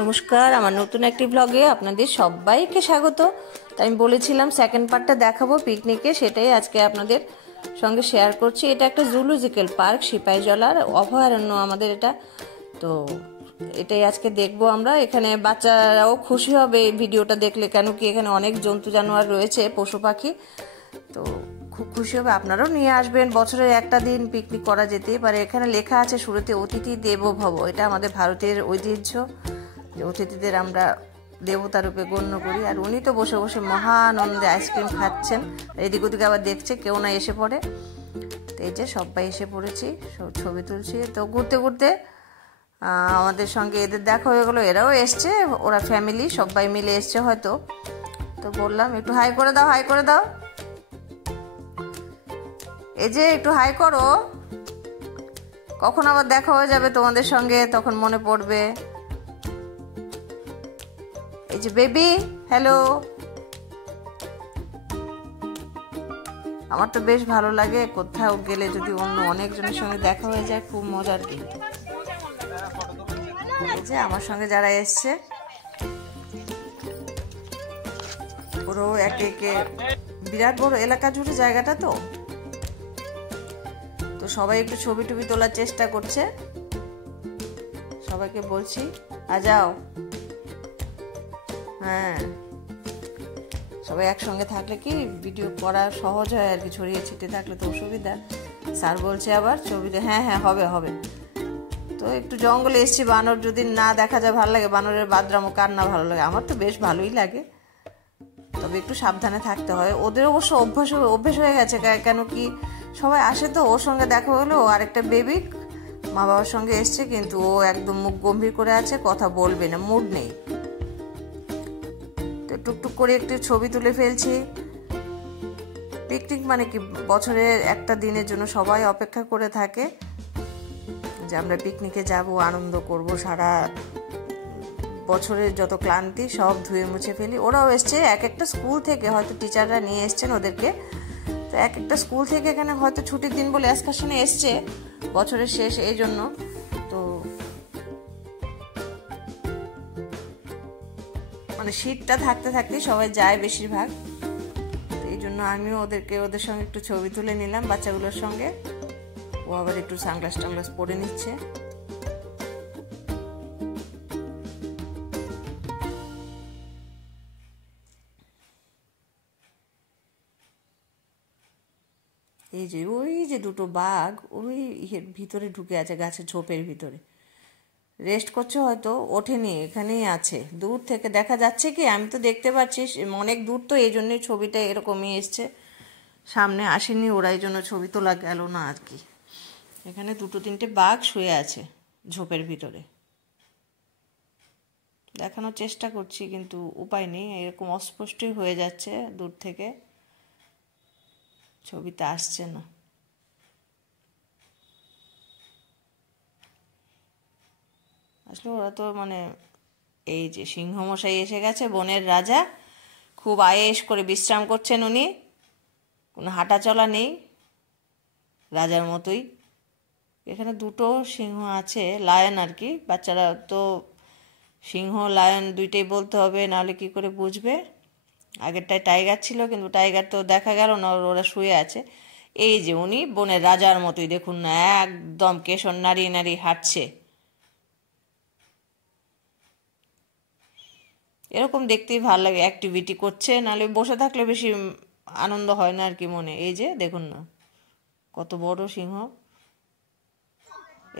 নমস্কার, আমার নতুন একটি ব্লগে আপনাদের সবাইকে স্বাগত। তাই আমি বলেছিলাম সেকেন্ড পার্টটা দেখাবো পিকনিকে, সেটাই আজকে আপনাদের সঙ্গে শেয়ার করছি। এটা একটা জুলজিক্যাল পার্ক, সিপাহীজলার অভয়ারণ্য আমাদের এটা। তো এটাই আজকে দেখবো আমরা। এখানে বাচ্চারাও খুশি হবে এই ভিডিওটা দেখলে, কেন কি এখানে অনেক জন্তু জানোয়ার রয়েছে, পশু পাখি। তো খুব খুশি হবে, আপনারাও নিয়ে আসবেন। বছরের একটা দিন পিকনিক করা যেতেই পারে। এখানে লেখা আছে শুরুতে অতিথি দেবো ভব। এটা আমাদের ভারতের ঐতিহ্য যে অতিথিদের আমরা দেবতা রূপে গণ্য করি। আর উনি তো বসে বসে মহানন্দে আইসক্রিম খাচ্ছেন, এদিক ওদিক আবার দেখছে কেউ না এসে পড়ে। তো এই যে সবাই এসে পড়েছি, ছবি তুলছি। তো ঘুরতে ঘুরতে আমাদের সঙ্গে এদের দেখা হয়ে গেলো, এরাও এসছে, ওরা ফ্যামিলি সবাই মিলে এসছে হয়তো। তো বললাম একটু হাই করে দাও, হাই করে দাও, এই যে একটু হাই করো, কখন আবার দেখা হয়ে যাবে তোমাদের সঙ্গে, তখন মনে পড়বে। এই যে বেবি, হ্যালো। আমার তো বেশ ভালো লাগে কোথাও গেলে যদি অন্য অনেকজনের সঙ্গে দেখা হয়ে যায়, খুব মজার। কিন্তু এই যে আমার সঙ্গে যারা এসছে পুরো একে একে, বিরাট বড় এলাকা জুড়ে জায়গাটা, তো তো সবাই একটু ছবি টবি তোলার চেষ্টা করছে। সবাইকে বলছি যাও, হ্যাঁ সবাই একসঙ্গে থাকলে কি ভিডিও করা সহজ হয় আর কি, ছড়িয়ে ছিটে থাকলে তো অসুবিধা। স্যার বলছে আবার ছবিতে, হ্যাঁ হ্যাঁ হবে হবে। তো একটু জঙ্গলে এসছি, বানর যদি না দেখা যায় ভালো লাগে? বানরের বাদরামো কার না ভালো লাগে? আমার তো বেশ ভালোই লাগে, তবে একটু সাবধানে থাকতে হয়। ওদের অবশ্য অভ্যেস হয়ে গেছে, কেন কি সবাই আসে তো। ওর সঙ্গে দেখা হলো, আরেকটা বেবি মা বাবার সঙ্গে এসছে, কিন্তু ও একদম মুখ গম্ভীর করে আছে, কথা বলবে না, মুড নেই। তো টুকটুক করে একটু ছবি তুলে ফেলছি। পিকনিক মানে কি, বছরের একটা দিনের জন্য সবাই অপেক্ষা করে থাকে যে আমরা পিকনিকে যাব, আনন্দ করব, সারা বছরের যত ক্লান্তি সব ধুয়ে মুছে ফেলি। ওরাও এসছে এক একটা স্কুল থেকে, হয়তো টিচাররা নিয়ে এসছেন ওদেরকে। তো এক একটা স্কুল থেকে এখানে হয়তো ছুটির দিন বলে এক্সকারশনে এসছে, বছরের শেষ এই জন্য। তো মানে শীতটা থাকতে থাকতেই সবাই যায় বেশিরভাগ। এই জন্য আমিও ওদের সঙ্গে একটু ছবি তুলে নিলাম, বাচ্চাগুলোর সঙ্গে। ও আবার একটু সানগ্লাস টানগ্লাস পরে নিচ্ছে। এই যে ওই যে দুটো বাঘ ওই ভিতরে ঢুকে আছে, গাছের ঝোপের ভিতরে রেস্ট করছে, হয়তো ওঠেনি, এখানেই আছে। দূর থেকে দেখা যাচ্ছে কি, আমি তো দেখতে পাচ্ছি অনেক দূর, তো এই জন্যই ছবিটা এরকমই এসছে, সামনে আসেনি ওরা, এই জন্য ছবি তোলা গেল না আর কি। এখানে দুটো তিনটে বাঘ শুয়ে আছে ঝোপের ভিতরে, দেখানোর চেষ্টা করছি কিন্তু উপায় নেই, এরকম অস্পষ্টই হয়ে যাচ্ছে দূর থেকে, ছবিতে আসছে না। আসলে ওরা তো মানে, এই যে সিংহমশাই এসে গেছে, বনের রাজা, খুব আয়েশ করে বিশ্রাম করছেন উনি, কোনো হাঁটা চলা নেই, রাজার মতোই। এখানে দুটো সিংহ আছে, লায়ন আর কি। বাচ্চারা তো সিংহ লায়ন দুইটাই বলতে হবে, নাহলে কি করে বুঝবে। আগেরটায় টাইগার ছিল, কিন্তু টাইগার তো দেখা গেল না, ওরা শুয়ে আছে। এই যে উনি বনের রাজার মতোই, দেখুন না, একদম কেশর নাড়িয়ে নাড়িয়ে হাঁটছে। এরকম দেখতেই ভালো লাগে, অ্যাক্টিভিটি করছে, নাহলে বসে থাকলে বেশি আনন্দ হয় না আর কি মনে। এই যে দেখুন না, কত বড় সিংহ,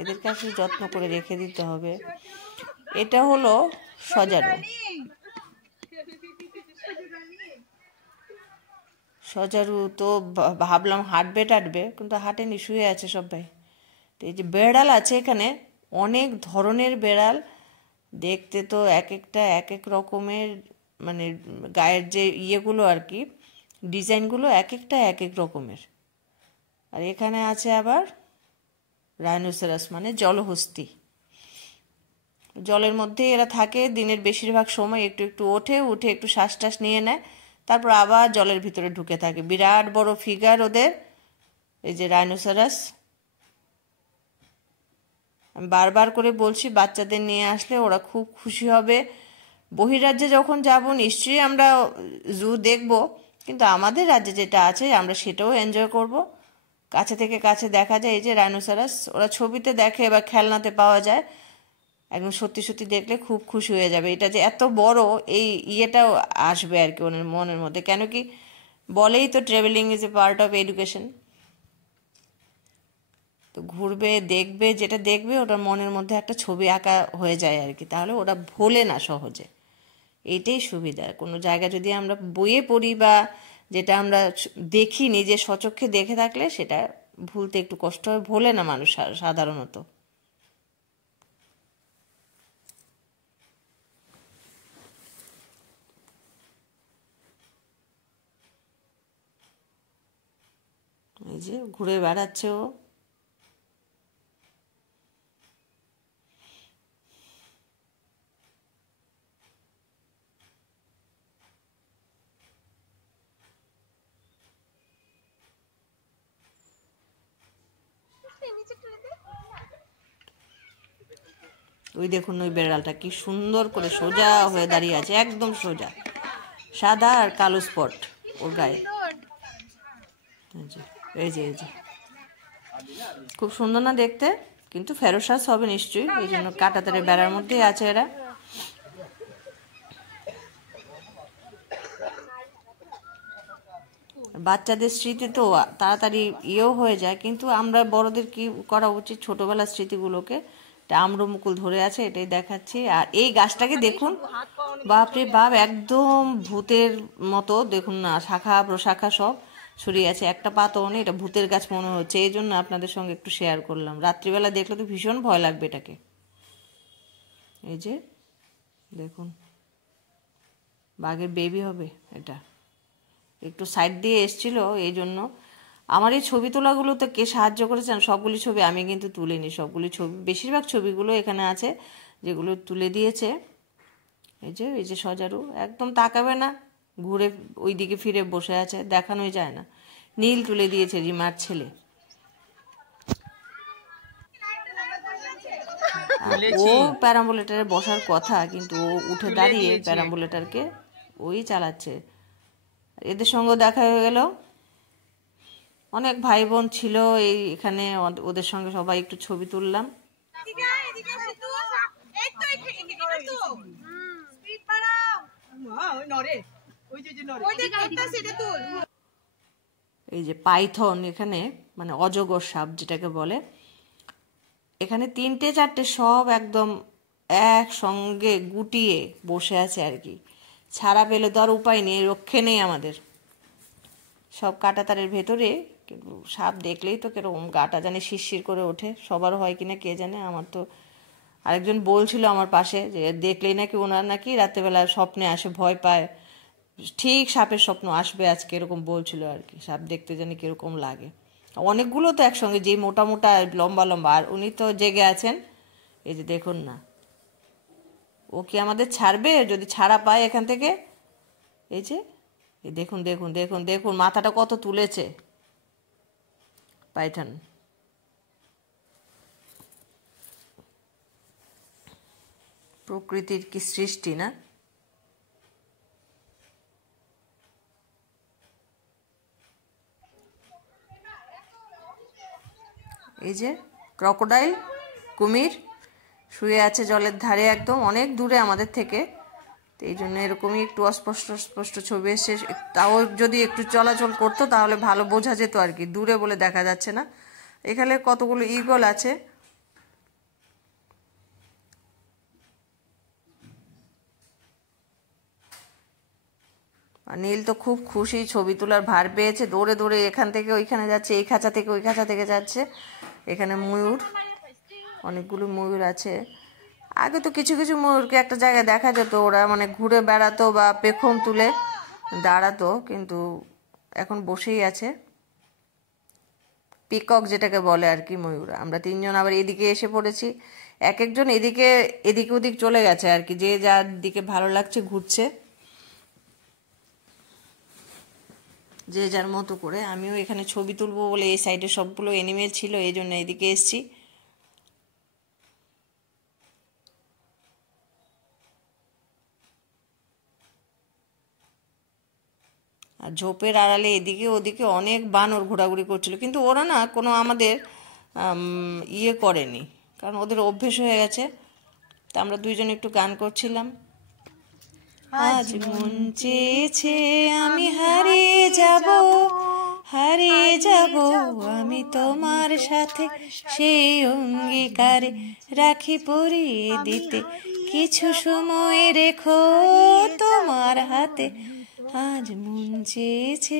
এদেরকে আসলে যত্ন করে রেখে দিতে হবে। এটা হলো সজারু। সজারু তো ভাবলাম হাঁটবে টাটবে, কিন্তু হাঁটেনি, শুয়ে আছে সবাই। তো এই যে বেড়াল আছে এখানে, অনেক ধরনের বেড়াল, দেখতে তো এক একটা এক এক রকমের, মানে গায়ের যে ইয়েগুলো আর কি, ডিজাইনগুলো এক একটা এক এক রকমের। আর এখানে আছে আবার রাইনোসেরাস, মানে জলহস্তী। জলের মধ্যেই এরা থাকে দিনের বেশিরভাগ সময়, একটু একটু ওঠে, উঠে একটু শ্বাস টাস নিয়ে নেয়, তারপর আবার জলের ভিতরে ঢুকে থাকে। বিরাট বড় ফিগার ওদের, এই যে রাইনোসেরাস। আমি বারবার করে বলছি বাচ্চাদের নিয়ে আসলে ওরা খুব খুশি হবে। বহিরাজ্যে যখন যাব নিশ্চয়ই আমরা জু দেখব, কিন্তু আমাদের রাজ্যে যেটা আছে আমরা সেটাও এনজয় করব। কাছে থেকে কাছে দেখা যায়, এই যে রাইনোসেরাস ওরা ছবিতে দেখে বা খেলনাতে পাওয়া যায়, একদম সত্যি সত্যি দেখলে খুব খুশি হয়ে যাবে। এটা যে এত বড় এই ইয়েটাও আসবে আর কি ওনার মনের মধ্যে, কেন কি বলেই তো travelling is a part of education. তো ঘুরবে, দেখবে, যেটা দেখবে ওটার মনের মধ্যে একটা ছবি আঁকা হয়ে যায় আর কি, তাহলে ওরা ভোলে না সহজে। এইটাই সুবিধা। কোনো জায়গা যদি আমরা বইয়ে পড়ি বা যেটা আমরা দেখি নিজে সচক্ষে দেখে থাকলে সেটা ভুলতে একটু কষ্ট হয়, ভোলে না মানুষ সাধারণত। এই যে ঘুরে বেড়াচ্ছে ও। ওই দেখুন ওই বেড়ালটা কি সুন্দর করে সোজা হয়ে দাঁড়িয়ে আছে, একদম সোজা, সাদা আর কালো স্পট ওর গায়ে। এই যে এই যে খুব সুন্দর না দেখতে, কিন্তু ফেরোসাস হবে নিশ্চয়ই, এই জন্য কাঁটাতারে বেড়ার মধ্যেই আছে এরা। বাচ্চাদের স্মৃতি তো তাড়াতাড়ি ইয়েও হয়ে যায়, কিন্তু আমরা বড়দের কি করা উচিত, ছোটবেলার স্মৃতিগুলোকে, আম্রমুকুল ধরে আছে এটাই দেখাচ্ছি। আর এই গাছটাকে দেখুন, বাপরে বাপ, একদম ভূতের মতো দেখুন না, শাখা প্রশাখা সব ছড়িয়ে আছে, একটা পাতাও নেই। এটা ভূতের গাছ মনে হচ্ছে, এই জন্য আপনাদের সঙ্গে একটু শেয়ার করলাম। রাত্রিবেলা দেখলে তো ভীষণ ভয় লাগবে এটাকে। এই যে দেখুন, বাঘের বেবি হবে এটা। একটু সাইড দিয়ে এসছিল, এই জন্য আমার এই ছবি তোলাগুলোতে কে সাহায্য করেছেন, সবগুলি ছবি আমি কিন্তু তুলিনি, সবগুলি ছবি, বেশিরভাগ ছবিগুলো এখানে আছে যেগুলো তুলে দিয়েছে। এই যে সজারু একদম তাকাবে না, ঘুরে ওই দিকে ফিরে বসে আছে, দেখানোই যায় না। নীল তুলে দিয়েছে রিমার ছেলে, ও প্যারাম্বুলেটারে বসার কথা কিন্তু ও উঠে দাঁড়িয়ে প্যারাম্বুলেটারকে ওই চালাচ্ছে। এদের সঙ্গে দেখা হয়ে গেল, অনেক ভাই বোন ছিল এই এখানে, ওদের সঙ্গে সবাই একটু ছবি তুললাম। এই যে পাইথন এখানে, মানে অজগর সাপ যেটাকে বলে, এখানে 3টে 4টে সব একদম একসঙ্গে গুটিয়ে বসে আছে আর কি। ছাড়া পেলে তো আর উপায় নেই, রক্ষে নেই আমাদের, সব কাঁটাতারের ভেতরে। কিন্তু সাপ দেখলেই তো কিরকম গাটা জানে শিরশির করে ওঠে, সবার হয় কিনা কে জানে। আমার তো আরেকজন বলছিল আমার পাশে যে দেখলেই নাকি ওনার নাকি রাত্রেবেলা স্বপ্নে আসে, ভয় পায়, ঠিক সাপের স্বপ্ন আসবে আজকে, এরকম বলছিল আর কি। সাপ দেখতে জানি কিরকম লাগে, অনেকগুলো তো একসঙ্গে, যে মোটা মোটা লম্বা লম্বা, আর উনি তো জেগে আছেন। এই যে দেখুন না, ও কি আমাদের ছাড়বে যদি ছাড়া পায় এখান থেকে? এই যে দেখুন দেখুন দেখুন দেখুন, মাথাটা কত তুলেছে পাইথন। প্রকৃতির কি সৃষ্টি না। এই যে ক্রকোডাইল, কুমির শুয়ে আছে জলের ধারে, একদম অনেক দূরে আমাদের থেকে, তো এই জন্য এরকমই একটু অস্পষ্ট স্পষ্ট ছবি এসে, তাও যদি একটু চলাচল করতো তাহলে ভালো বোঝা যেত আর কি, দূরে বলে দেখা যাচ্ছে না। এখানে কতগুলো ঈগল আছে, আর নীল তো খুব খুশি, ছবি তোলার ভার পেয়েছে, দৌড়ে দৌড়ে এখান থেকে ওইখানে যাচ্ছে, এই খাঁচা থেকে ওই খাঁচা থেকে যাচ্ছে। এখানে ময়ূর, অনেকগুলো ময়ূর আছে। আগে তো কিছু কিছু ময়ূরকে একটা জায়গায় দেখা যেত, ওরা মানে ঘুরে বেড়াতো বা পেখম তুলে দাঁড়াতো, কিন্তু এখন বসেই আছে। পিকক যেটাকে বলে আর কি ময়ূর। আমরা 3জন আবার এদিকে এসে পড়েছি, এক একজন এদিকে এদিক ওদিক চলে গেছে আর কি, যে যার দিকে ভালো লাগছে ঘুরছে, যে যার মতো করে। আমিও এখানে ছবি তুলবো বলে এই সাইডে সবগুলো এনিমেল ছিল, এই জন্য এদিকে এসছি। আর ঝোপের আড়ালে এদিকে ওদিকে অনেক বানর ঘোরাঘুরি করছিল, কিন্তু ওরা না কোনো আমাদের ইয়ে করেনি, কারণ ওদের অভ্যেস হয়ে গেছে। তা আমরা দুইজন একটু গান করছিলাম। আজ মন চেয়েছে আমি হারিয়ে যাব, হারিয়ে যাব আমি তোমার সাথে, সেই অঙ্গীকারে রাখি পরিয়ে দিতে, কিছু সময় রেখো তোমার হাতে। আজ মন চেয়েছে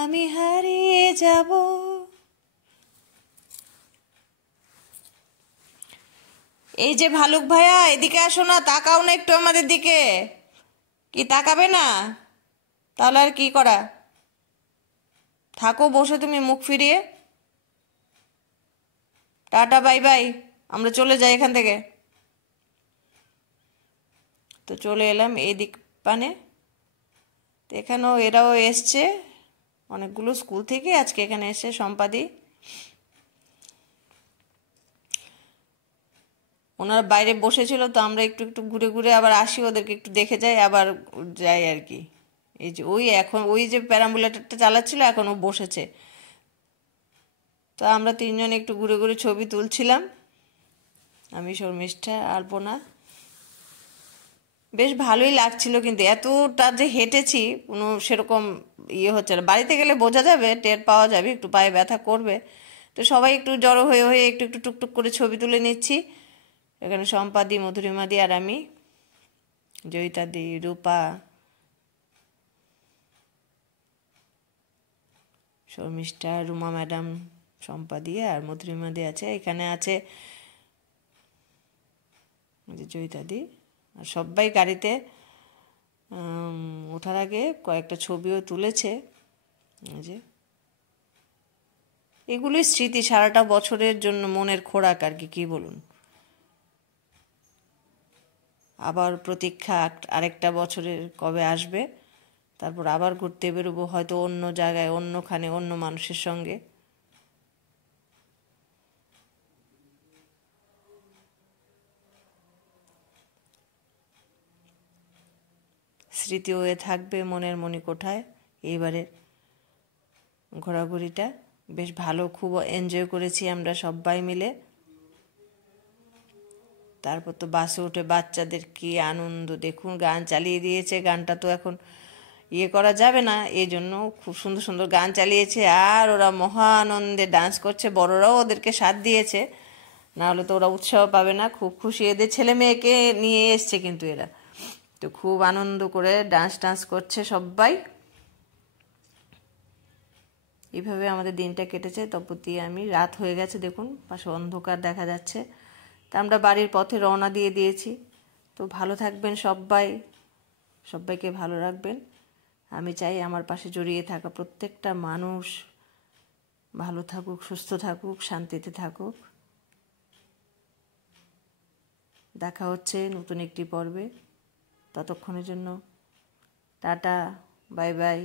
আমি হারিয়ে যাব। এই যে ভালুক ভাইয়া, এদিকে আসো না, তাকাও না একটু আমাদের দিকে। কি তাকাবে না? তাহলে আর কি করা, থাকো বসে তুমি মুখ ফিরিয়ে। টাটা বাই বাই, আমরা চলে যাই এখান থেকে। তো চলে এলাম এই দিক পানে। তো এখানেও এরাও এসছে অনেকগুলো স্কুল থেকে, আজকে এখানে এসছে সম্পাদি। ওনারা বাইরে বসেছিল, তো আমরা একটু একটু ঘুরে ঘুরে আবার আসি, ওদেরকে একটু দেখে যাই আবার যাই আর কি। এই যে এখন ওই যে প্যারাম্বুলেটরটা চালাচ্ছিল, এখন ও বসেছে। তো আমরা তিনজন একটু ঘুরে ঘুরে ছবি তুলছিলাম, আমি, শর্মিষ্ঠা, আলপনা। বেশ ভালোই লাগছিল, কিন্তু এতটা যে হেঁটেছি কোনো সেরকম ইয়ে হচ্ছে না। বাড়িতে গেলে বোঝা যাবে, টের পাওয়া যাবে, একটু পায়ে ব্যথা করবে। তো সবাই একটু জড়ো হয়ে হয়ে একটু একটু টুকটুক করে ছবি তুলে নিচ্ছি। এখানে সম্পাদি, মধুরিমাদি আর আমি, জয়িতাদি, রূপা, শর্মিষ্ঠা, রুমা ম্যাডাম, সম্পাদি আর মধুরিমাদি আছে। এখানে আছে জয়িতাদি। আর সবাই গাড়িতে ওঠার আগে কয়েকটা ছবিও তুলেছে। যে এগুলোই স্মৃতি, সারাটা বছরের জন্য মনের খোরাক আর কি বলুন। আবার প্রতীক্ষা আরেকটা বছরের কবে আসবে, তারপর আবার ঘুরতে বেরোবো, হয়তো অন্য জায়গায়, অন্যখানে, অন্য মানুষের সঙ্গে। স্মৃতি হয়ে থাকবে মনের মণিকোঠায়। এইবারের ঘোরাঘুরিটা বেশ ভালো, খুব এনজয় করেছি আমরা সবাই মিলে। তারপর তো বাসে উঠে বাচ্চাদের কি আনন্দ দেখুন, গান চালিয়ে দিয়েছে। গানটা তো এখন ইয়ে করা যাবে না, এই জন্য খুব সুন্দর সুন্দর গান চালিয়েছে, আর ওরা মহা আনন্দে ডান্স করছে। বড়রাও ওদেরকে সাথ দিয়েছে, না হলে তো ওরা উৎসাহ পাবে না। খুব খুশি, এদের ছেলে মেয়েকে নিয়ে এসছে কিন্তু এরা, তো খুব আনন্দ করে ডান্স করছে সবাই। এইভাবে আমাদের দিনটা কেটেছে। তপতি আমি, রাত হয়ে গেছে, দেখুন পাশে অন্ধকার দেখা যাচ্ছে। তা আমরা বাড়ির পথে রওনা দিয়ে দিয়েছি। তো ভালো থাকবেন সবাই, সবাইকে ভালো রাখবেন। আমি চাই আমার পাশে জড়িয়ে থাকা প্রত্যেকটা মানুষ ভালো থাকুক, সুস্থ থাকুক, শান্তিতে থাকুক। দেখা হচ্ছে নতুন একটি পর্বে, ততক্ষণের জন্য টাটা, বাই বাই।